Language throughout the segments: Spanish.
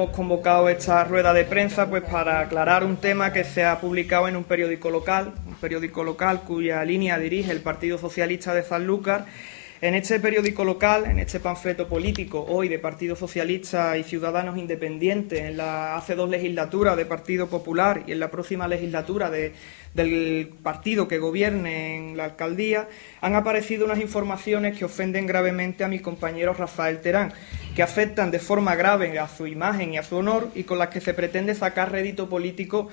hemos convocado esta rueda de prensa pues para aclarar un tema que se ha publicado en un periódico local cuya línea dirige el Partido Socialista de Sanlúcar. En este periódico local, en este panfleto político hoy de Partido Socialista y Ciudadanos Independientes, hace 2 legislaturas de Partido Popular y en la próxima legislatura del partido que gobierne en la alcaldía, han aparecido unas informaciones que ofenden gravemente a mi compañero Rafael Terán, que afectan de forma grave a su imagen y a su honor y con las que se pretende sacar rédito político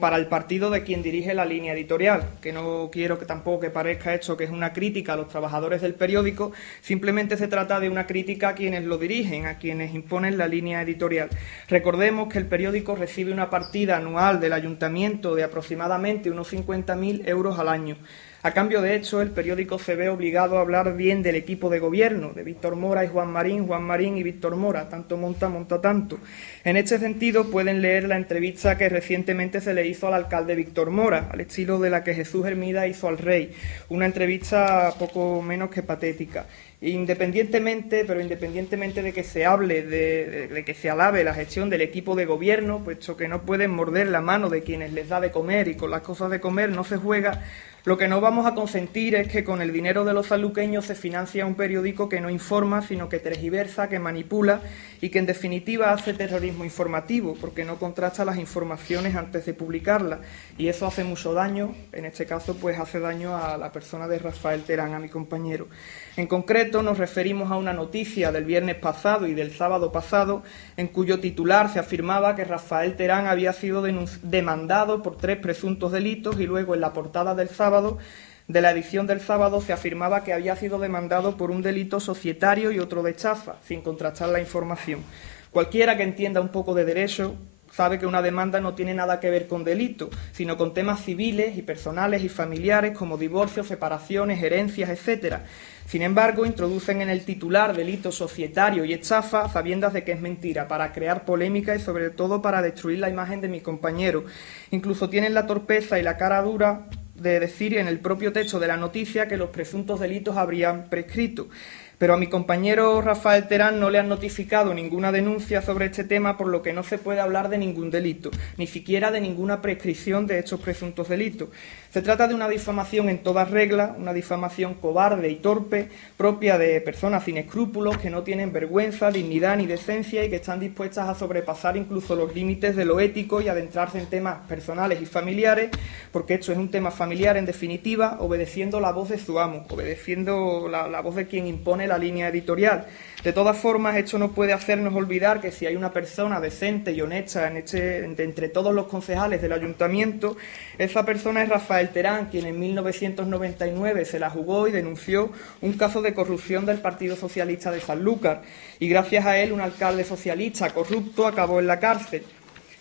para el partido de quien dirige la línea editorial, que no quiero que tampoco que parezca esto que es una crítica a los trabajadores del periódico, simplemente se trata de una crítica a quienes lo dirigen, a quienes imponen la línea editorial. Recordemos que el periódico recibe una partida anual del ayuntamiento de aproximadamente unos 50.000 euros al año. A cambio de hecho, el periódico se ve obligado a hablar bien del equipo de gobierno, de Víctor Mora y Juan Marín y Víctor Mora, tanto monta tanto. En este sentido, pueden leer la entrevista que recientemente se le hizo al alcalde Víctor Mora, al estilo de la que Jesús Hermida hizo al rey, una entrevista poco menos que patética. Independientemente de que se hable, de que se alabe la gestión del equipo de gobierno, puesto que no pueden morder la mano de quienes les da de comer y con las cosas de comer no se juega, lo que no vamos a consentir es que con el dinero de los sanluqueños se financia un periódico que no informa, sino que tergiversa, que manipula y que en definitiva hace terrorismo informativo, porque no contrasta las informaciones antes de publicarlas. Y eso hace mucho daño, en este caso pues hace daño a la persona de Rafael Terán, a mi compañero. En concreto nos referimos a una noticia del viernes pasado y del sábado pasado, en cuyo titular se afirmaba que Rafael Terán había sido demandado por 3 presuntos delitos y luego en la portada de la edición del sábado se afirmaba que había sido demandado por un delito societario y otro de estafa, sin contrastar la información. Cualquiera que entienda un poco de derecho sabe que una demanda no tiene nada que ver con delito, sino con temas civiles y personales y familiares como divorcios, separaciones, herencias, etcétera. Sin embargo, introducen en el titular delito societario y estafa, sabiendas de que es mentira, para crear polémica y sobre todo para destruir la imagen de mi compañero. Incluso tienen la torpeza y la cara dura de decir en el propio texto de la noticia que los presuntos delitos habrían prescrito. Pero a mi compañero Rafael Terán no le han notificado ninguna denuncia sobre este tema, por lo que no se puede hablar de ningún delito, ni siquiera de ninguna prescripción de estos presuntos delitos. Se trata de una difamación en toda regla, una difamación cobarde y torpe, propia de personas sin escrúpulos que no tienen vergüenza, dignidad ni decencia y que están dispuestas a sobrepasar incluso los límites de lo ético y adentrarse en temas personales y familiares, porque esto es un tema familiar en definitiva, obedeciendo la voz de su amo, obedeciendo la voz de quien impone la línea editorial. De todas formas, esto no puede hacernos olvidar que si hay una persona decente y honesta entre todos los concejales del ayuntamiento, esa persona es Rafael Terán, quien en 1999 se la jugó y denunció un caso de corrupción del Partido Socialista de Sanlúcar, y gracias a él un alcalde socialista corrupto acabó en la cárcel.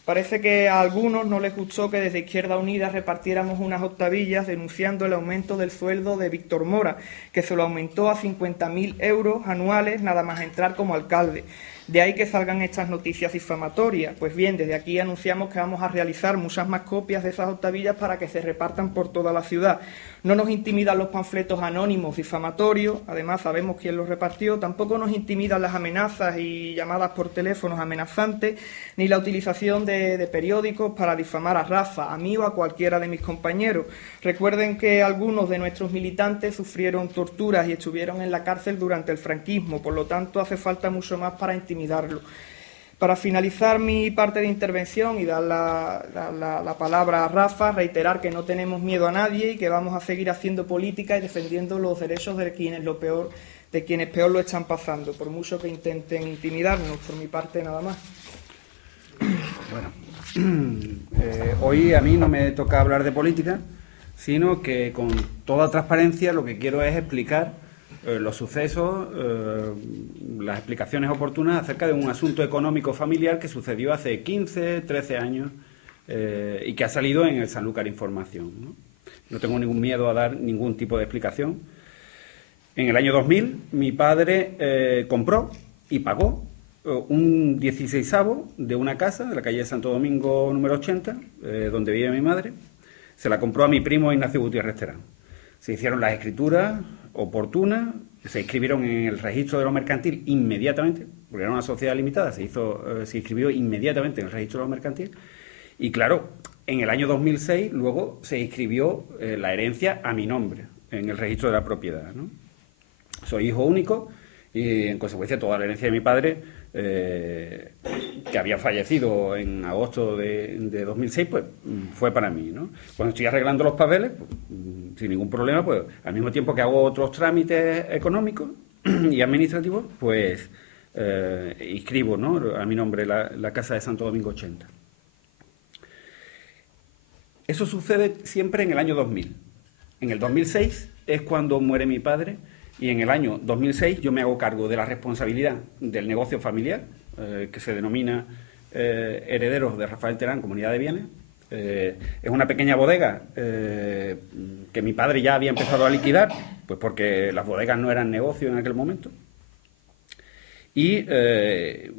Parece que a algunos no les gustó que desde Izquierda Unida repartiéramos unas octavillas denunciando el aumento del sueldo de Víctor Mora, que se lo aumentó a 50.000 euros anuales nada más entrar como alcalde. De ahí que salgan estas noticias difamatorias. Pues bien, desde aquí anunciamos que vamos a realizar muchas más copias de esas octavillas para que se repartan por toda la ciudad. No nos intimidan los panfletos anónimos difamatorios, además sabemos quién los repartió, tampoco nos intimidan las amenazas y llamadas por teléfonos amenazantes, ni la utilización de periódicos para difamar a Rafa, a mí o a cualquiera de mis compañeros. Recuerden que algunos de nuestros militantes sufrieron torturas y estuvieron en la cárcel durante el franquismo, por lo tanto hace falta mucho más para intimidarlo. Para finalizar mi parte de intervención y dar la palabra a Rafa, reiterar que no tenemos miedo a nadie y que vamos a seguir haciendo política y defendiendo los derechos de quienes peor lo están pasando, por mucho que intenten intimidarnos. Por mi parte, nada más. Bueno, hoy a mí no me toca hablar de política, sino que con toda transparencia lo que quiero es explicar los sucesos, las explicaciones oportunas acerca de un asunto económico familiar que sucedió hace 15, 13 años y que ha salido en el Sanlúcar Información, ¿no? No tengo ningún miedo a dar ningún tipo de explicación. En el año 2000 mi padre compró y pagó un 16avo de una casa de la calle Santo Domingo número 80, donde vive mi madre. Se la compró a mi primo Ignacio Gutiérrez Terán. Se hicieron las escrituras oportunas, se inscribieron en el registro de lo mercantil inmediatamente, porque era una sociedad limitada, se inscribió inmediatamente en el registro mercantil y claro, en el año 2006 luego se inscribió la herencia a mi nombre en el registro de la propiedad, ¿no? Soy hijo único y en consecuencia toda la herencia de mi padre, que había fallecido en agosto de 2006, pues fue para mí, ¿no? Cuando estoy arreglando los papeles, pues, sin ningún problema, pues al mismo tiempo que hago otros trámites económicos y administrativos, pues inscribo, ¿no?, a mi nombre la Casa de Santo Domingo 80. Eso sucede siempre en el año 2000. En el 2006 es cuando muere mi padre y en el año 2006 yo me hago cargo de la responsabilidad del negocio familiar, que se denomina Herederos de Rafael Terán, Comunidad de Bienes. Es una pequeña bodega que mi padre ya había empezado a liquidar, pues porque las bodegas no eran negocio en aquel momento. Y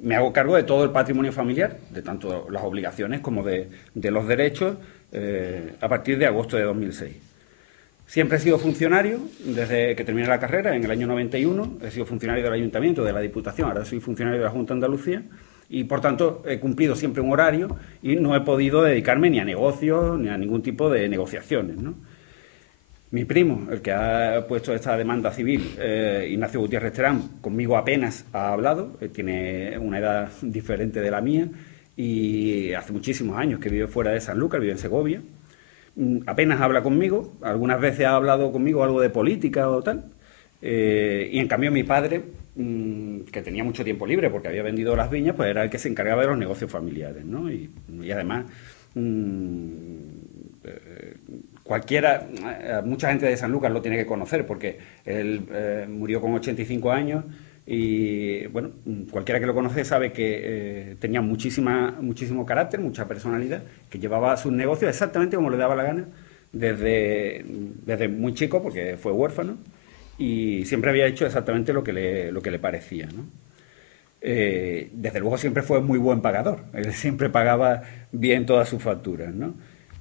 me hago cargo de todo el patrimonio familiar, de tanto las obligaciones como de los derechos, a partir de agosto de 2006. Siempre he sido funcionario, desde que terminé la carrera, en el año 91, he sido funcionario del Ayuntamiento, de la Diputación, ahora soy funcionario de la Junta de Andalucía, y por tanto he cumplido siempre un horario y no he podido dedicarme ni a negocios ni a ningún tipo de negociaciones, ¿no? Mi primo, el que ha puesto esta demanda civil, Ignacio Gutiérrez Terán, conmigo apenas ha hablado, tiene una edad diferente de la mía y hace muchísimos años que vive fuera de Sanlúcar, vive en Segovia. Apenas habla conmigo, algunas veces ha hablado conmigo algo de política o tal, y en cambio mi padre, que tenía mucho tiempo libre porque había vendido las viñas, pues era el que se encargaba de los negocios familiares, ¿no? Y además, mucha gente de Sanlúcar lo tiene que conocer porque él murió con 85 años y, bueno, cualquiera que lo conoce sabe que tenía muchísimo carácter, mucha personalidad, que llevaba sus negocios exactamente como le daba la gana desde muy chico, porque fue huérfano, y siempre había hecho exactamente lo que le parecía, ¿no? Desde luego siempre fue muy buen pagador, él siempre pagaba bien todas sus facturas, ¿no?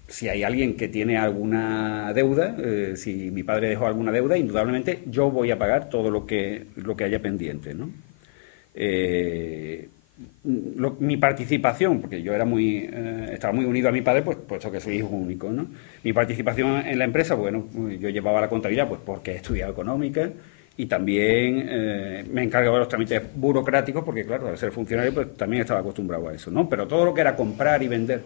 Si hay alguien que tiene alguna deuda, si mi padre dejó alguna deuda, indudablemente yo voy a pagar todo lo que haya pendiente, ¿no? Mi participación, porque yo estaba muy unido a mi padre, pues puesto que soy hijo único, ¿no? Mi participación en la empresa, bueno, yo llevaba la contabilidad, pues porque he estudiado económica y también me encargaba de los trámites burocráticos, porque claro, al ser funcionario, pues también estaba acostumbrado a eso, ¿no? Pero todo lo que era comprar y vender,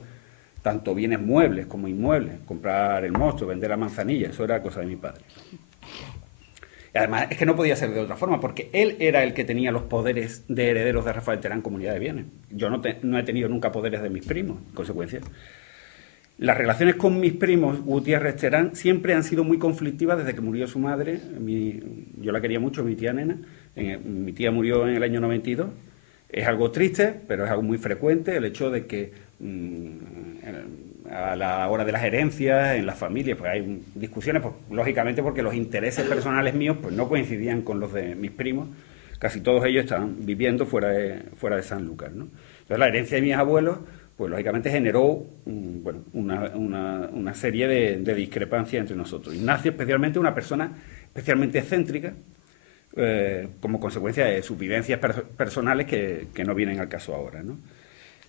tanto bienes muebles como inmuebles, comprar el mosto, vender la manzanilla, eso era cosa de mi padre. Y además es que no podía ser de otra forma, porque él era el que tenía los poderes de herederos de Rafael Terán, Comunidad de Bienes. Yo no he tenido nunca poderes de mis primos, en consecuencia. Las relaciones con mis primos Gutiérrez Terán siempre han sido muy conflictivas desde que murió su madre. Yo la quería mucho, mi tía Nena. Mi tía murió en el año 92. Es algo triste, pero es algo muy frecuente el hecho de que a la hora de las herencias en las familias pues hay discusiones, pues, lógicamente porque los intereses personales míos pues no coincidían con los de mis primos. Casi todos ellos estaban viviendo fuera de Sanlúcar, ¿no? Entonces la herencia de mis abuelos pues lógicamente generó una serie de discrepancias entre nosotros. Ignacio, especialmente, una persona especialmente excéntrica, como consecuencia de sus vivencias personales que no vienen al caso ahora, ¿no?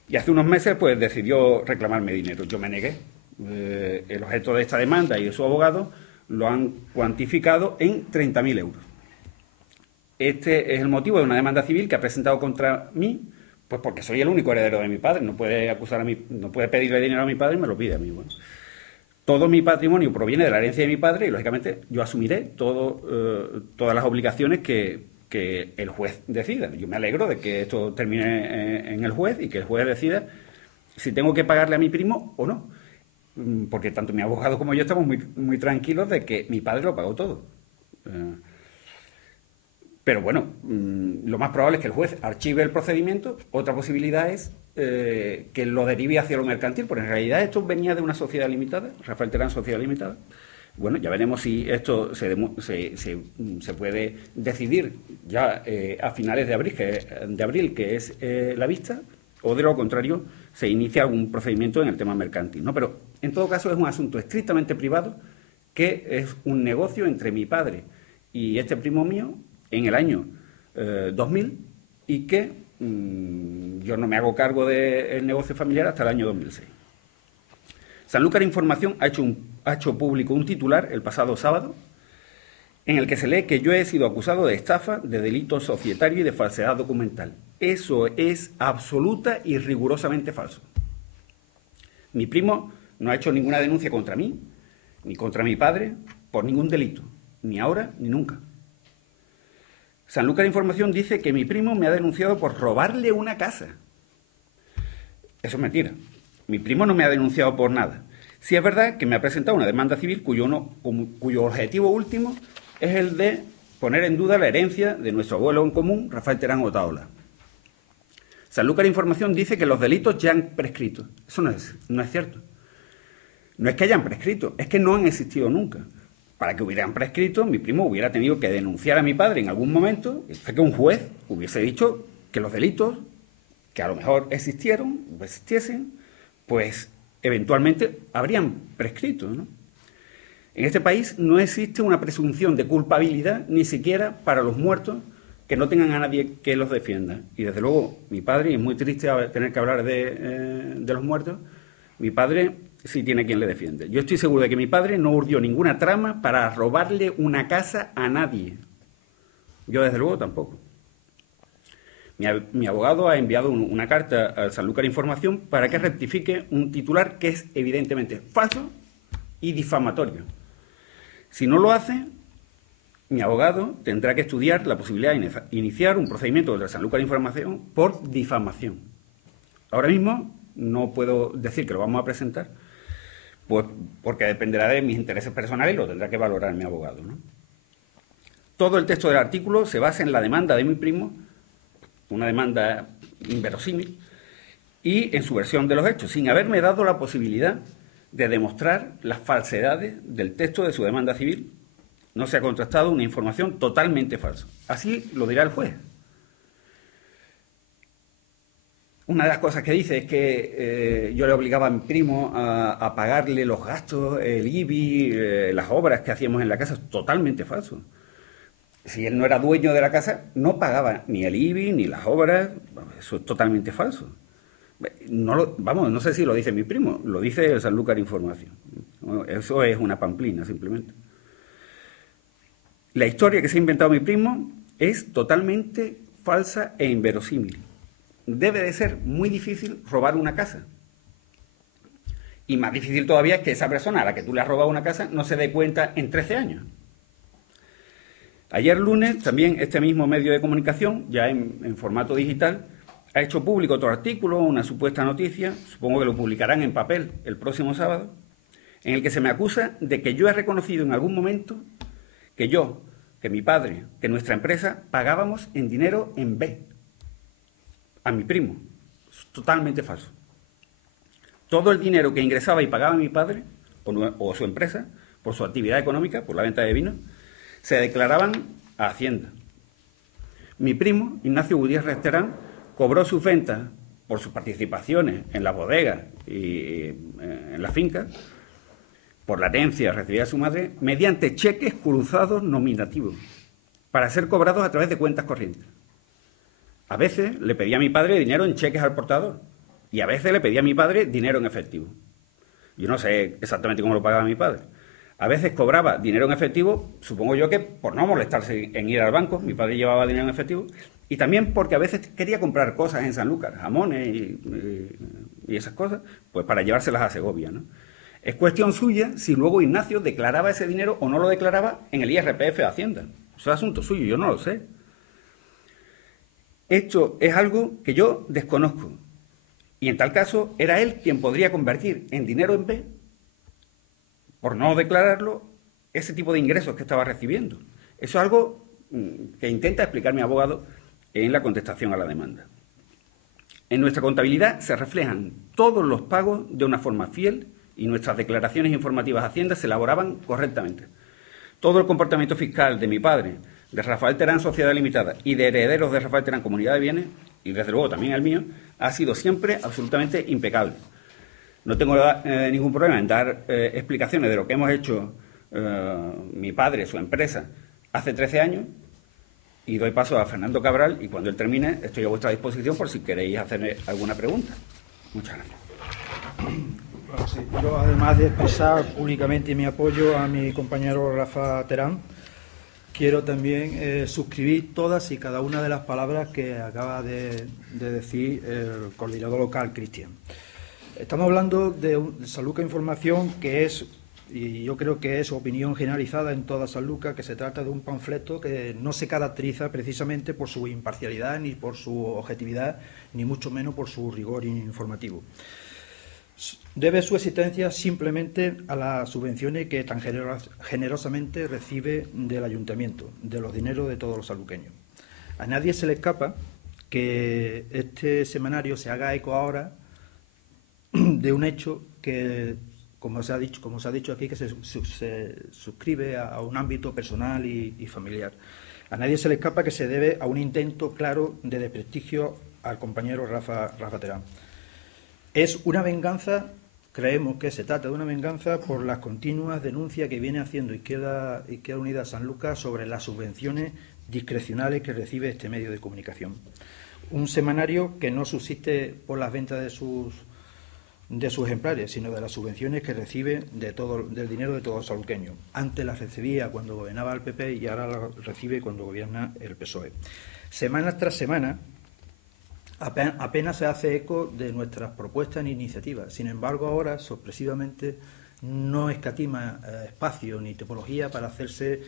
Y hace unos meses pues decidió reclamarme dinero. Yo me negué. El objeto de esta demanda y de su abogado lo han cuantificado en 30.000 euros. Este es el motivo de una demanda civil que ha presentado contra mí, pues porque soy el único heredero de mi padre. No puede no puede pedirle dinero a mi padre y me lo pide a mí. Bueno, todo mi patrimonio proviene de la herencia de mi padre y lógicamente yo asumiré todas las obligaciones que el juez decida. Yo me alegro de que esto termine en el juez y que el juez decida si tengo que pagarle a mi primo o no. Porque tanto mi abogado como yo estamos muy tranquilos de que mi padre lo pagó todo. Pero bueno, lo más probable es que el juez archive el procedimiento. Otra posibilidad es que lo derive hacia lo mercantil, porque en realidad esto venía de una sociedad limitada, Rafael Terán Sociedad Limitada. Bueno, ya veremos si esto se puede decidir ya a finales de abril, que es la vista, o de lo contrario se inicia algún procedimiento en el tema mercantil, ¿no? Pero en todo caso es un asunto estrictamente privado, que es un negocio entre mi padre y este primo mío en el año 2000 y que yo no me hago cargo del negocio familiar hasta el año 2006. Sanlúcar Información ha hecho público un titular el pasado sábado en el que se lee que yo he sido acusado de estafa, de delito societario y de falsedad documental. Eso es absoluta y rigurosamente falso. Mi primo no ha hecho ninguna denuncia contra mí, ni contra mi padre, por ningún delito, ni ahora ni nunca. Sanlúcar Información dice que mi primo me ha denunciado por robarle una casa. Eso es mentira. Mi primo no me ha denunciado por nada. Sí es verdad que me ha presentado una demanda civil cuyo objetivo último es el de poner en duda la herencia de nuestro abuelo en común, Rafael Terán Otaola. Sanlúcar Información dice que los delitos ya han prescrito. Eso no es cierto. No es que hayan prescrito, es que no han existido nunca. Para que hubieran prescrito, mi primo hubiera tenido que denunciar a mi padre en algún momento, y que un juez hubiese dicho que los delitos, que a lo mejor existieron o existiesen, pues eventualmente habrían prescrito, ¿no? En este país no existe una presunción de culpabilidad ni siquiera para los muertos que no tengan a nadie que los defienda. Y desde luego mi padre, y es muy triste tener que hablar de los muertos, mi padre sí tiene quien le defiende. Yo estoy seguro de que mi padre no urdió ninguna trama para robarle una casa a nadie. Yo desde luego tampoco. Mi abogado ha enviado una carta al Sanlúcar Información para que rectifique un titular que es evidentemente falso y difamatorio. Si no lo hace, mi abogado tendrá que estudiar la posibilidad de iniciar un procedimiento contra Sanlúcar Información por difamación. Ahora mismo no puedo decir que lo vamos a presentar, pues porque dependerá de mis intereses personales y lo tendrá que valorar mi abogado, ¿no? Todo el texto del artículo se basa en la demanda de mi primo, una demanda inverosímil, y en su versión de los hechos, sin haberme dado la posibilidad de demostrar las falsedades del texto de su demanda civil. No se ha contrastado una información totalmente falsa. Así lo dirá el juez. Una de las cosas que dice es que yo le obligaba a mi primo a pagarle los gastos, el IBI, las obras que hacíamos en la casa. Es totalmente falso. Si él no era dueño de la casa, no pagaba ni el IBI ni las obras. Eso es totalmente falso. No sé si lo dice mi primo, lo dice el Sanlúcar Información. Eso es una pamplina, simplemente. La historia que se ha inventado mi primo es totalmente falsa e inverosímil. Debe de ser muy difícil robar una casa. Y más difícil todavía es que esa persona a la que tú le has robado una casa no se dé cuenta en 13 años. Ayer lunes, también este mismo medio de comunicación, ya en formato digital, ha hecho público otro artículo, una supuesta noticia, supongo que lo publicarán en papel el próximo sábado, en el que se me acusa de que yo he reconocido en algún momento que mi padre, que nuestra empresa, pagábamos en dinero en B a mi primo. Es totalmente falso. Todo el dinero que ingresaba y pagaba mi padre o su empresa por su actividad económica, por la venta de vino, se declaraban a Hacienda. Mi primo, Ignacio Gutiérrez Terán, cobró sus ventas por sus participaciones en las bodegas y en las fincas, por la herencia recibida de su madre, mediante cheques cruzados nominativos, para ser cobrados a través de cuentas corrientes. A veces le pedía a mi padre dinero en cheques al portador y a veces le pedía a mi padre dinero en efectivo. Yo no sé exactamente cómo lo pagaba mi padre. A veces cobraba dinero en efectivo, supongo yo que por no molestarse en ir al banco, mi padre llevaba dinero en efectivo, y también porque a veces quería comprar cosas en Sanlúcar, jamones y esas cosas, pues para llevárselas a Segovia, ¿no? Es cuestión suya si luego Ignacio declaraba ese dinero o no lo declaraba en el IRPF de Hacienda. Eso es asunto suyo, yo no lo sé. Esto es algo que yo desconozco. Y en tal caso, era él quien podría convertir en dinero en B, por no declararlo, ese tipo de ingresos que estaba recibiendo. Eso es algo que intenta explicar mi abogado en la contestación a la demanda. En nuestra contabilidad se reflejan todos los pagos de una forma fiel y nuestras declaraciones informativas a Hacienda se elaboraban correctamente. Todo el comportamiento fiscal de mi padre, de Rafael Terán Sociedad Limitada y de herederos de Rafael Terán Comunidad de Bienes, y desde luego también el mío, ha sido siempre absolutamente impecable. No tengo ningún problema en dar explicaciones de lo que hemos hecho mi padre, su empresa, hace 13 años, Y doy paso a Fernando Cabral y cuando él termine estoy a vuestra disposición por si queréis hacerme alguna pregunta. Muchas gracias. Bueno, sí, yo, además de expresar públicamente mi apoyo a mi compañero Rafa Terán, quiero también suscribir todas y cada una de las palabras que acaba de decir el coordinador local, Cristian. Estamos hablando de Sanlúcar Información, que es, y yo creo que es opinión generalizada en toda Sanlúcar, que se trata de un panfleto que no se caracteriza precisamente por su imparcialidad, ni por su objetividad, ni mucho menos por su rigor informativo. Debe su existencia simplemente a las subvenciones que tan generosamente recibe del ayuntamiento, de los dineros de todos los sanluqueños. A nadie se le escapa que este semanario se haga eco ahora de un hecho que, como se ha dicho aquí, que se suscribe a un ámbito personal y familiar. A nadie se le escapa que se debe a un intento claro de desprestigio al compañero Rafa Terán. Es una venganza, creemos que se trata de una venganza por las continuas denuncias que viene haciendo Izquierda Unida Sanlúcar sobre las subvenciones discrecionales que recibe este medio de comunicación. Un semanario que no subsiste por las ventas de sus ejemplares, sino de las subvenciones que recibe del dinero de todos los sanluqueños. Antes las recibía cuando gobernaba el PP y ahora las recibe cuando gobierna el PSOE. Semana tras semana apenas se hace eco de nuestras propuestas ni iniciativas. Sin embargo, ahora, sorpresivamente, no escatima espacio ni tipología para hacerse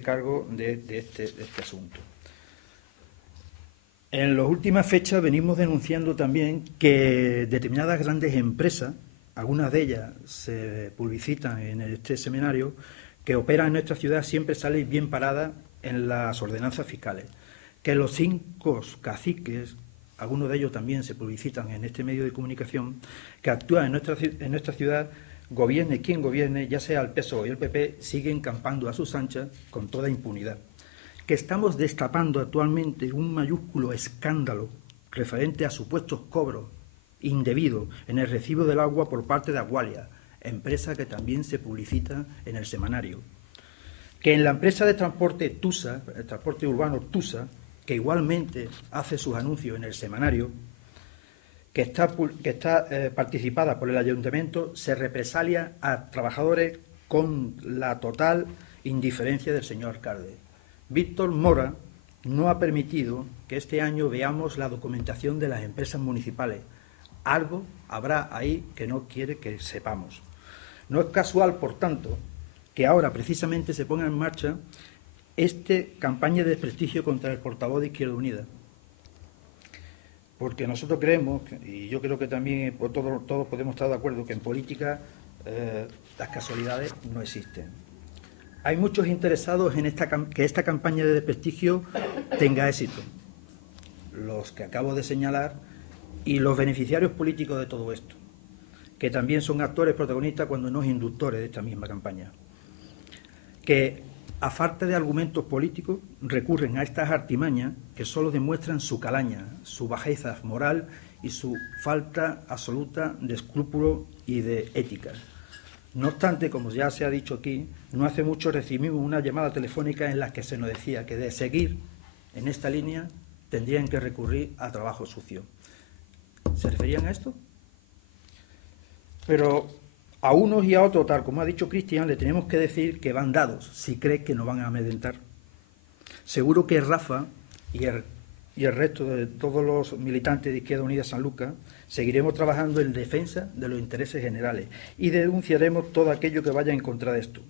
cargo de este asunto. En las últimas fechas venimos denunciando también que determinadas grandes empresas, algunas de ellas se publicitan en este seminario, que operan en nuestra ciudad siempre salen bien paradas en las ordenanzas fiscales, que los 5 caciques, algunos de ellos también se publicitan en este medio de comunicación, que actúan en nuestra ciudad, gobierne quien gobierne, ya sea el PSOE o el PP, siguen campando a sus anchas con toda impunidad. Que estamos destapando actualmente un mayúsculo escándalo referente a supuestos cobros indebidos en el recibo del agua por parte de Agualia, empresa que también se publicita en el semanario. Que en la empresa de transporte TUSA, el transporte urbano TUSA, que igualmente hace sus anuncios en el semanario, que está participada por el ayuntamiento, se represalia a trabajadores con la total indiferencia del señor alcalde. Víctor Mora no ha permitido que este año veamos la documentación de las empresas municipales. Algo habrá ahí que no quiere que sepamos. No es casual, por tanto, que ahora precisamente se ponga en marcha esta campaña de desprestigio contra el portavoz de Izquierda Unida. Porque nosotros creemos, y yo creo que también todos podemos estar de acuerdo, que en política las casualidades no existen. Hay muchos interesados en que esta campaña de desprestigio tenga éxito. Los que acabo de señalar y los beneficiarios políticos de todo esto, que también son actores protagonistas cuando no inductores de esta misma campaña. Que, a falta de argumentos políticos, recurren a estas artimañas que solo demuestran su calaña, su bajeza moral y su falta absoluta de escrúpulo y de ética. No obstante, como ya se ha dicho aquí, no hace mucho recibimos una llamada telefónica en la que se nos decía que de seguir en esta línea tendrían que recurrir a trabajo sucio. ¿Se referían a esto? Pero a unos y a otros, tal como ha dicho Cristian, le tenemos que decir que van dados, si cree que nos van a amedrentar. Seguro que Rafa y el resto de todos los militantes de Izquierda Unida Sanlúcar seguiremos trabajando en defensa de los intereses generales y denunciaremos todo aquello que vaya en contra de esto.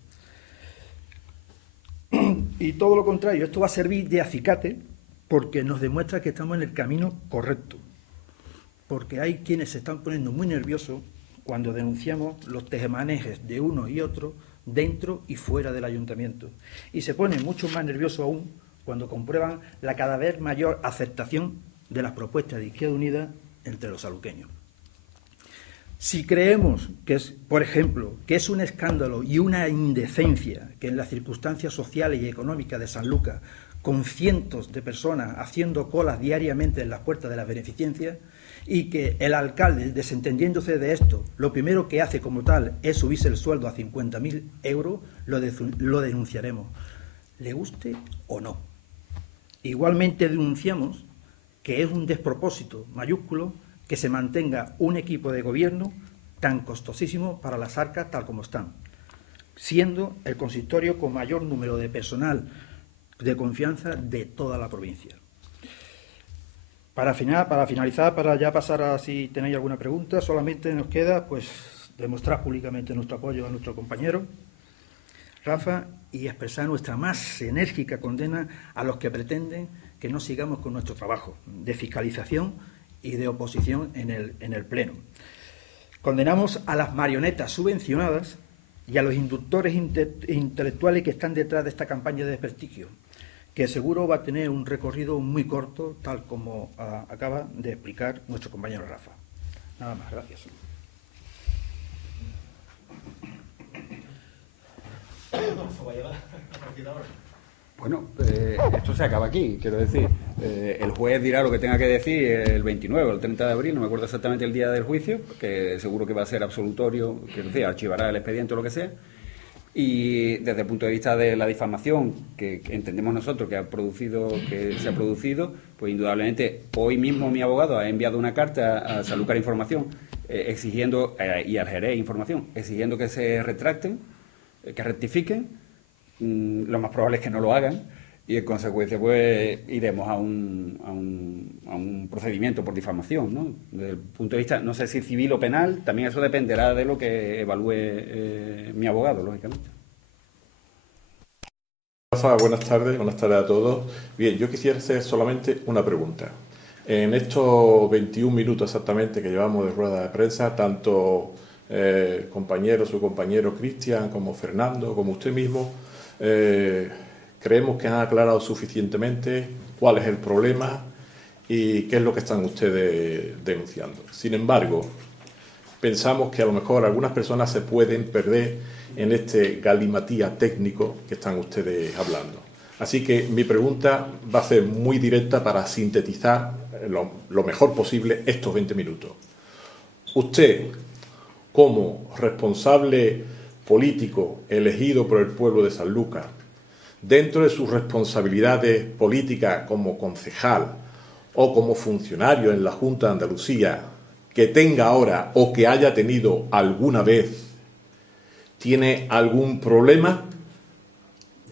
Y todo lo contrario, esto va a servir de acicate porque nos demuestra que estamos en el camino correcto. Porque hay quienes se están poniendo muy nerviosos cuando denunciamos los tejemanejes de uno y otro dentro y fuera del ayuntamiento. Y se ponen mucho más nerviosos aún cuando comprueban la cada vez mayor aceptación de las propuestas de Izquierda Unida entre los sanluqueños. Si creemos que es, por ejemplo, que es un escándalo y una indecencia que en las circunstancias sociales y económicas de Sanlúcar, con cientos de personas haciendo colas diariamente en las puertas de las beneficencias, y que el alcalde, desentendiéndose de esto, lo primero que hace como tal es subirse el sueldo a 50.000 euros, lo denunciaremos, le guste o no. Igualmente denunciamos que es un despropósito mayúsculo que se mantenga un equipo de gobierno tan costosísimo para las arcas tal como están, siendo el consistorio con mayor número de personal de confianza de toda la provincia. Para finalizar, para ya pasar a si tenéis alguna pregunta, solamente nos queda pues demostrar públicamente nuestro apoyo a nuestro compañero Rafa y expresar nuestra más enérgica condena a los que pretenden que no sigamos con nuestro trabajo de fiscalización y de oposición en el Pleno. Condenamos a las marionetas subvencionadas y a los inductores intelectuales que están detrás de esta campaña de desprestigio, que seguro va a tener un recorrido muy corto, tal como acaba de explicar nuestro compañero Rafa. Nada más, gracias. Bueno, esto se acaba aquí, quiero decir. El juez dirá lo que tenga que decir el 29 o el 30 de abril, no me acuerdo exactamente el día del juicio, que seguro que va a ser absolutorio, quiero decir, archivará el expediente o lo que sea. Y desde el punto de vista de la difamación que entendemos nosotros que se ha producido, pues indudablemente hoy mismo mi abogado ha enviado una carta a Sanlúcar Información exigiendo, y al Jerez Información, exigiendo que se retracten, que rectifiquen. Lo más probable es que no lo hagan y en consecuencia pues iremos a un procedimiento por difamación, ¿no? Desde el punto de vista, no sé si civil o penal, también eso dependerá de lo que evalúe mi abogado, lógicamente. Rafa, buenas tardes a todos. Bien, yo quisiera hacer solamente una pregunta. En estos 21 minutos exactamente que llevamos de rueda de prensa, tanto su compañero Cristian, como Fernando, como usted mismo, creemos que han aclarado suficientemente cuál es el problema y qué es lo que están ustedes denunciando. Sin embargo, pensamos que a lo mejor algunas personas se pueden perder en este galimatía técnico que están ustedes hablando. Así que mi pregunta va a ser muy directa para sintetizar lo mejor posible estos 20 minutos. Usted, como responsable político elegido por el pueblo de Sanlúcar, dentro de sus responsabilidades políticas como concejal o como funcionario en la Junta de Andalucía, que tenga ahora o que haya tenido alguna vez, ¿tiene algún problema?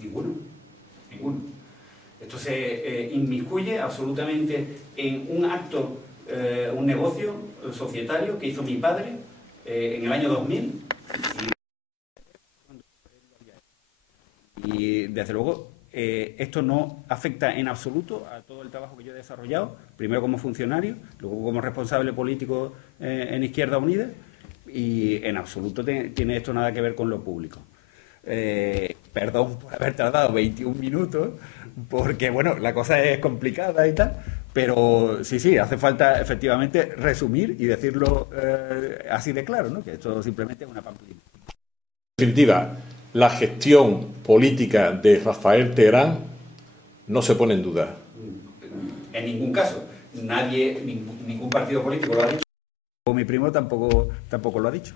Ninguno. Esto se inmiscuye absolutamente en un acto, un negocio societario que hizo mi padre en el año 2000. Y desde luego esto no afecta en absoluto a todo el trabajo que yo he desarrollado, primero como funcionario, luego como responsable político en Izquierda Unida, y en absoluto tiene esto nada que ver con lo público. Perdón por haber tardado 21 minutos, porque bueno, la cosa es complicada y tal, pero sí, hace falta efectivamente resumir y decirlo así de claro, ¿no? Que esto simplemente es una pamplina. En definitiva, la gestión política de Rafael Terán no se pone en duda. En ningún caso. Ningún partido político lo ha dicho. O mi primo tampoco lo ha dicho.